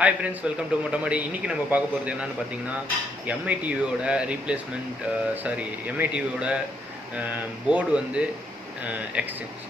Hi friends, welcome to Mottamaadi. இன்னைக்கு நம்ம பார்க்க போகிறது என்னன்னு பார்த்தீங்கன்னா MITVயோட ரீப்ளேஸ்மெண்ட் MITVயோட போர்டு வந்து எக்ஸ்சேஞ்ச்.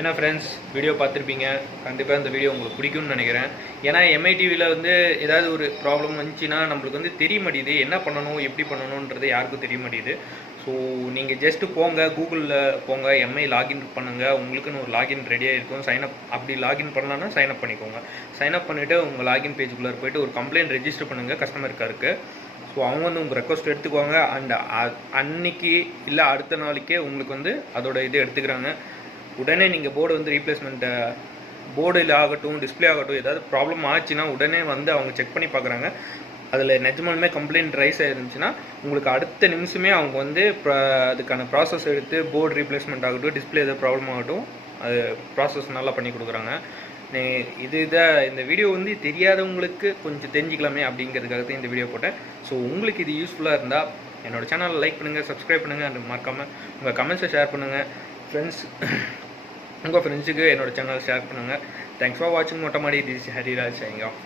ஏன்னா ஃப்ரெண்ட்ஸ் வீடியோ பார்த்துருப்பீங்க, கண்டிப்பாக இந்த வீடியோ உங்களுக்கு பிடிக்கும்னு நினைக்கிறேன். ஏன்னா எம்ஐ டிவியில் வந்து ஏதாவது ஒரு ப்ராப்ளம் வந்துச்சுன்னா நம்மளுக்கு வந்து தெரிய மாட்டேது, என்ன பண்ணணும் எப்படி பண்ணணுன்றது யாருக்கும் தெரிய மாட்டேது. ஸோ நீங்கள் ஜஸ்ட்டு போங்க, கூகுளில் போங்க, எம்ஐ லாகின் பண்ணுங்கள், உங்களுக்குன்னு ஒரு லாகின் ரெடியாக இருக்கும். சைனப் அப்படி லாகின் பண்ணலான்னா சைனப் பண்ணிக்கோங்க. சைனப் பண்ணிவிட்டு உங்கள் லாகின் பேஜுக்குள்ளே போய்ட்டு ஒரு கம்ப்ளைண்ட் ரெஜிஸ்டர் பண்ணுங்கள் கஸ்டமர் கேருக்கு. ஸோ அவங்க வந்து உங்கள் ரெக்வஸ்ட் எடுத்துக்குவாங்க. அண்ட் அன்னைக்கு இல்லை அடுத்த நாளைக்கே உங்களுக்கு வந்து அதோட இது எடுத்துக்கிறாங்க. உடனே நீங்கள் போர்டு வந்து ரீப்ளேஸ்மெண்ட்டை போர்டில் ஆகட்டும் டிஸ்பிளே ஆகட்டும் ஏதாவது ப்ராப்ளம் ஆச்சுன்னா உடனே வந்து அவங்க செக் பண்ணி பார்க்குறாங்க. அதில் நிஜமாலுமே கம்ப்ளைண்ட் ரைஸ் ஆயிருந்துச்சுன்னா உங்களுக்கு அடுத்த நிமிஷமே அவங்க வந்து அதுக்கான ப்ராசஸ் எடுத்து போர்டு ரீப்ளேஸ்மெண்ட் ஆகட்டும் டிஸ்பிளே ஏதாவது ப்ராப்ளம் ஆகட்டும் அது ப்ராசஸ் நல்லா பண்ணி கொடுக்குறாங்க. இந்த வீடியோ வந்து தெரியாதவங்களுக்கு கொஞ்சம் தெரிஞ்சிக்கலாமே அப்படிங்கிறதுக்காக தான் இந்த வீடியோ போட்டேன். ஸோ உங்களுக்கு இது யூஸ்ஃபுல்லாக இருந்தால் என்னோடய சேனலை லைக் பண்ணுங்கள், சப்ஸ்கிரைப் பண்ணுங்கள், அண்ட் மறக்காமல் உங்கள் கமெண்ட்ஸை ஷேர் பண்ணுங்கள். ஃப்ரெண்ட்ஸ் உங்கள் ஃப்ரெண்ட்ஸுக்கு என்னோடய சேனலை ஷேர் பண்ணுங்கள். தேங்க்ஸ் ஃபார் வாட்சிங் மொட்டமாடி. This Hariraj signing of.